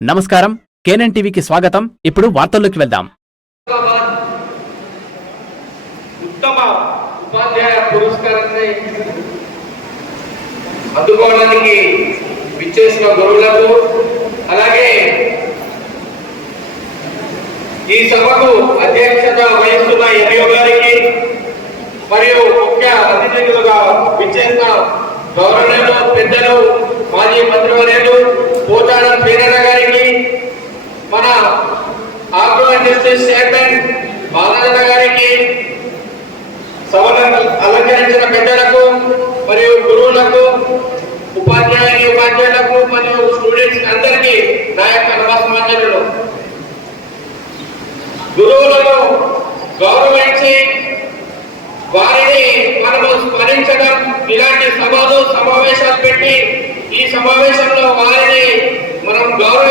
నమస్కారం. కేనన్ టీవీకి స్వాగతం. ఇప్పుడు వార్తల్లోకి వెళ్దాం. ఉత్తమ ఉపాధ్యాయ పురస్కారాన్ని అందుకోవడానికి విచ్చేసిన గురువులకు అలాగే ఈ సభకు అధ్యక్షత వహిస్తున్న ఎంఈఓ గారికి మరియు ముఖ్య అతిథులుగా విచ్చేసిన గౌరవనీయులు పెద్దలు మాజీ మంత్రివర్యులు పోచారం శ్రీరణ గారికి మన ఆగ్రో ఇండస్ట్రీస్ చైర్మన్ బాలచంద్ర గారికి సభను అలంకరించిన పెద్దలకు మరియు గురువులకు ఉపాధ్యాయుని ఉపాధ్యాయులకు మరియు స్టూడెంట్స్ అందరికీ నా యొక్క నమస్కారాలు. గురువులను గౌరవించి వారిని మనము స్మరించడం ఇలాంటి సభలు సమావేశాలు పెట్టి ఈ సమావేశంలో వారిని మనం గౌరవ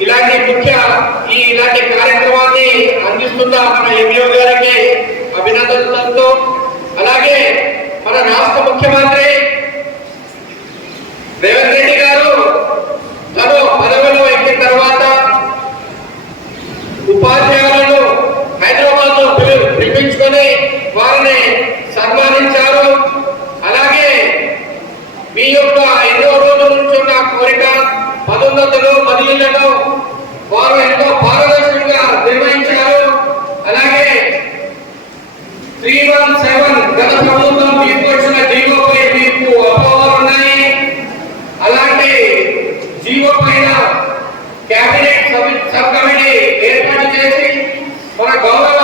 ఇలాంటి ముఖ్య ఈ ఇలాంటి కార్యక్రమాన్ని అందిస్తున్న మన ఎంఈఓ గారికి అభినందనలతో అలాగే మన రాష్ట్ర ముఖ్యమంత్రి రేవంత్ రెడ్డి గారు తను పదవిలో ఎక్కిన తర్వాత ఉపాధ్యాయులను హైదరాబాద్లో పిలిపించుకొని వారిని పైన కేబినెట్ సబ్- సబ్ కమిటీ ఏర్పాటు చేసి మన గౌరవ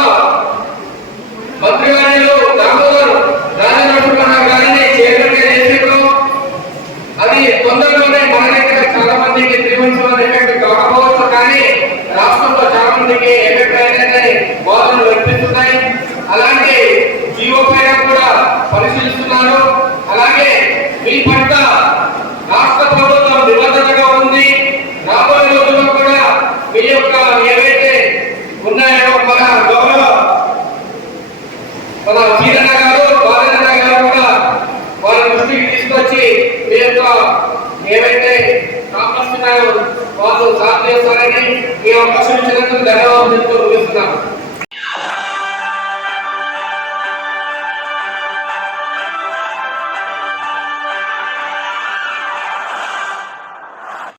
ఏవైతే కాపాడుతున్నారో వాళ్ళు సాధన చేస్తారని ఈ అవకాశం ఇచ్చినందుకు ధన్యవాదాలు చెప్తూ ముగిస్తున్నాను.